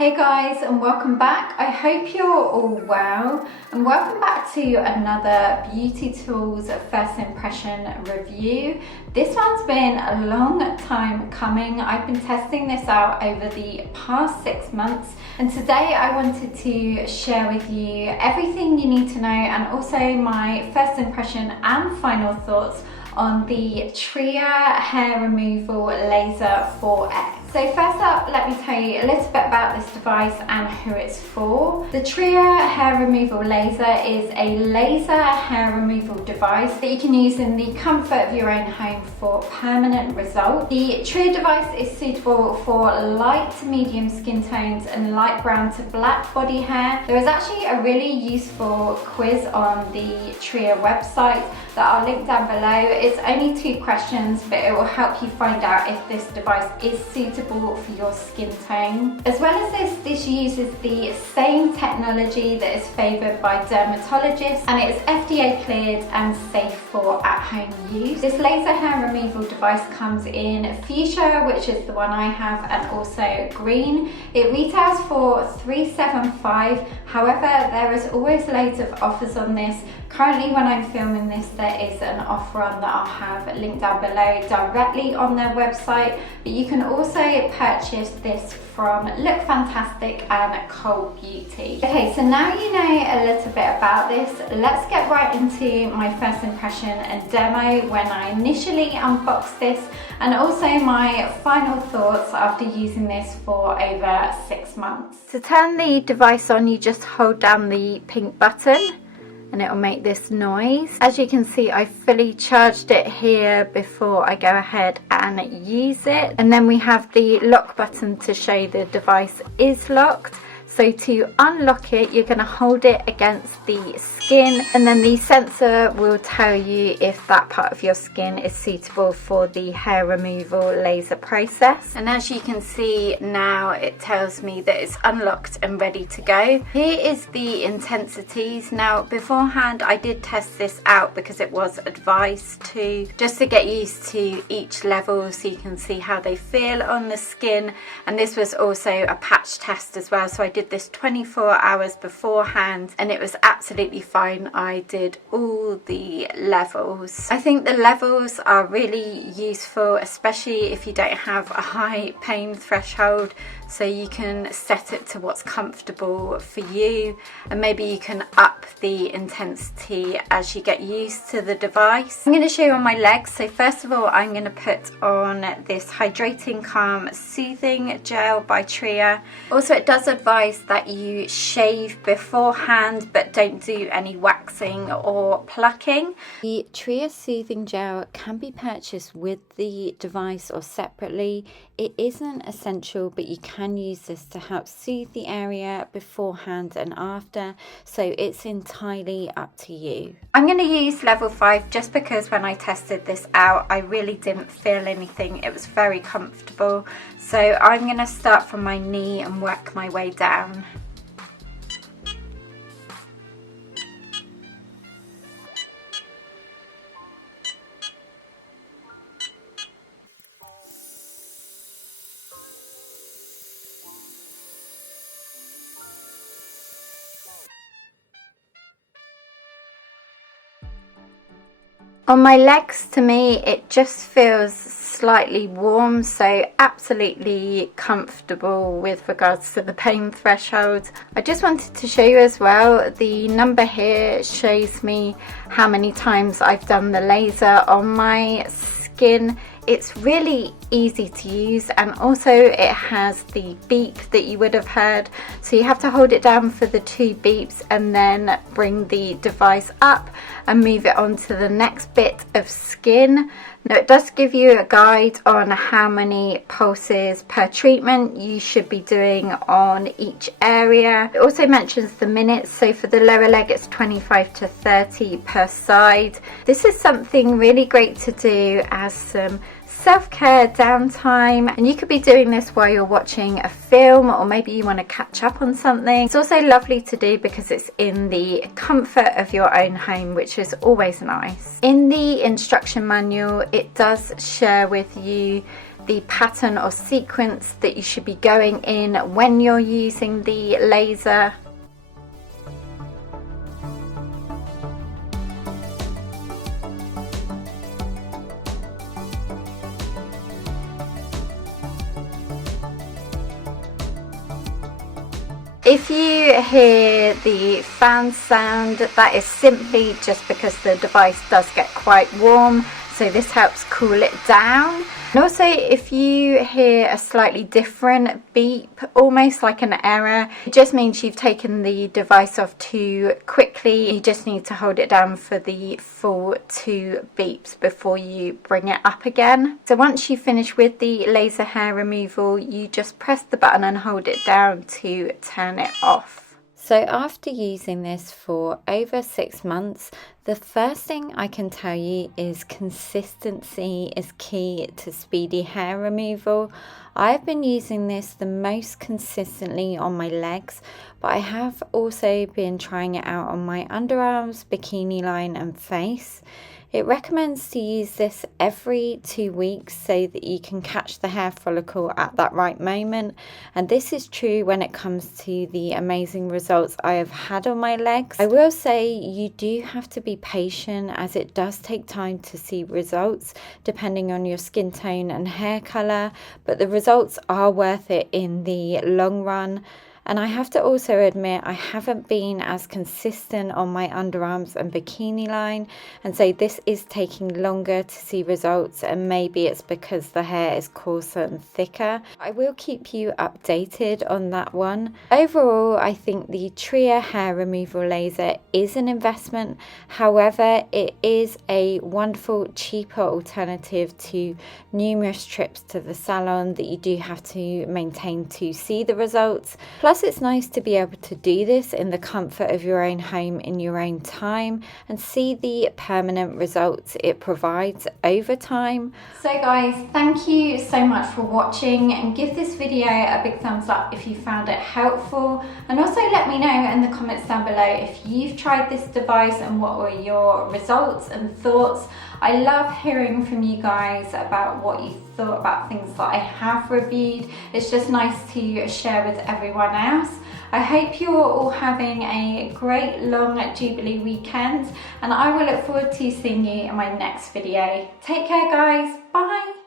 Hey guys, and welcome back. I hope you're all well, and welcome back to another Beauty Tools first impression review. This one's been a long time coming. I've been testing this out over the past 6 months, and today I wanted to share with you everything you need to know and also my first impression and final thoughts on the Tria hair removal laser 4X. So first up, let me tell you a little bit about this device and who it's for. The Tria hair removal laser is a laser hair removal device that you can use in the comfort of your own home for permanent results. The Tria device is suitable for light to medium skin tones and light brown to black body hair. There is actually a really useful quiz on the Tria website that I'll link down below. It's only 2 questions, but it will help you find out if this device is suitable for your skin tone. As well as this uses the same technology that is favoured by dermatologists, and it is FDA cleared and safe for at-home use. This laser hair removal device comes in fuchsia, which is the one I have, and also green. It retails for $375. However, there is always loads of offers on this. Currently, when I'm filming this, there is an offer on that I'll have linked down below directly on their website, but you can also purchase this from Look Fantastic and Cult Beauty. Okay, so now you know a little bit about this, let's get right into my first impression and demo when I initially unboxed this, and also my final thoughts after using this for over 6 months. To turn the device on, you just hold down the pink button and it will make this noise. As you can see, I fully charged it here before I go ahead and use it. And then we have the lock button to show the device is locked. So to unlock it, you're going to hold it against the skin, and then the sensor will tell you if that part of your skin is suitable for the hair removal laser process. And as you can see now, it tells me that it's unlocked and ready to go. Here is the intensities. Now beforehand I did test this out because it was advised to, just to get used to each level so you can see how they feel on the skin. And this was also a patch test as well, so I did this 24 hours beforehand and it was absolutely fine. I did all the levels. I think the levels are really useful, especially if you don't have a high pain threshold, so you can set it to what's comfortable for you, and maybe you can up the intensity as you get used to the device. I'm going to show you on my legs. So first of all, I'm going to put on this Hydrating Calm Soothing Gel by Tria. Also, it does advise that you shave beforehand, but don't do any waxing or plucking. The Tria Soothing Gel can be purchased with the device or separately. It isn't essential, but you can use this to help soothe the area beforehand and after, so it's entirely up to you. I'm going to use level 5 just because when I tested this out I really didn't feel anything. It was very comfortable, so I'm going to start from my knee and work my way down. On my legs, to me, it just feels slightly warm, so absolutely comfortable with regards to the pain threshold. I just wanted to show you as well, the number here shows me how many times I've done the laser on my skin. It's really easy to use, and also it has the beep that you would have heard, so you have to hold it down for the 2 beeps and then bring the device up and move it on to the next bit of skin. Now it does give you a guide on how many pulses per treatment you should be doing on each area. It also mentions the minutes, so for the lower leg it's 25 to 30 per side. This is something really great to do as some self-care downtime, and you could be doing this while you're watching a film, or maybe you want to catch up on something. It's also lovely to do because it's in the comfort of your own home, which is always nice. In the instruction manual, it does share with you the pattern or sequence that you should be going in when you're using the laser. If you hear the fan sound, that is simply just because the device does get quite warm, so this helps cool it down. And also, if you hear a slightly different beep, almost like an error, it just means you've taken the device off too quickly. You just need to hold it down for the full 2 beeps before you bring it up again. So once you finish with the laser hair removal, you just press the button and hold it down to turn it off. So after using this for over 6 months, the first thing I can tell you is consistency is key to speedy hair removal. I've been using this the most consistently on my legs, but I have also been trying it out on my underarms, bikini line and face. It recommends to use this every 2 weeks so that you can catch the hair follicle at that right moment. And this is true when it comes to the amazing results I have had on my legs. I will say you do have to be patient, as it does take time to see results depending on your skin tone and hair colour, but the results are worth it in the long run. And I have to also admit, I haven't been as consistent on my underarms and bikini line, and so this is taking longer to see results, and maybe it's because the hair is coarser and thicker. I will keep you updated on that one. Overall, I think the Tria hair removal laser is an investment. However, it is a wonderful, cheaper alternative to numerous trips to the salon that you do have to maintain to see the results. Plus, it's nice to be able to do this in the comfort of your own home in your own time and see the permanent results it provides over time. So guys, thank you so much for watching, and give this video a big thumbs up if you found it helpful, and also let me know in the comments down below if you've tried this device and what were your results and thoughts. I love hearing from you guys about what you thought about things that I have reviewed. It's just nice to share with everyone else. I hope you're all having a great long Jubilee weekend, and I will look forward to seeing you in my next video. Take care guys, bye!